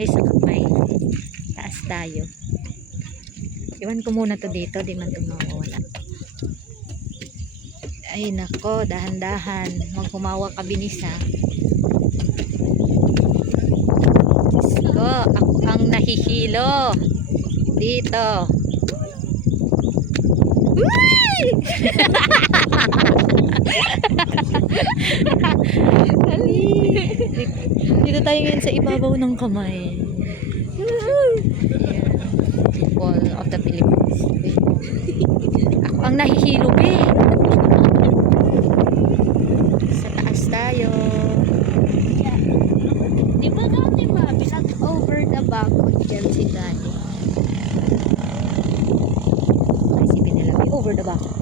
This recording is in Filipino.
guys, sa kamay. Taas tayo. Iwan ko muna to dito, di man ito mawawala. Ay nako, dahan-dahan. Maghumawa ka binis ha. Diyos ko, ako ang nahihilo. Dito. Uy! Dito tayo ngayon sa ibabaw ng kamay. Wall of the Philippines. Ako ang nahihilo, be. Sa taas tayo. Di ba dati mabilang Over the back dyan si Daddy. Ay, si Penelope. Over the back.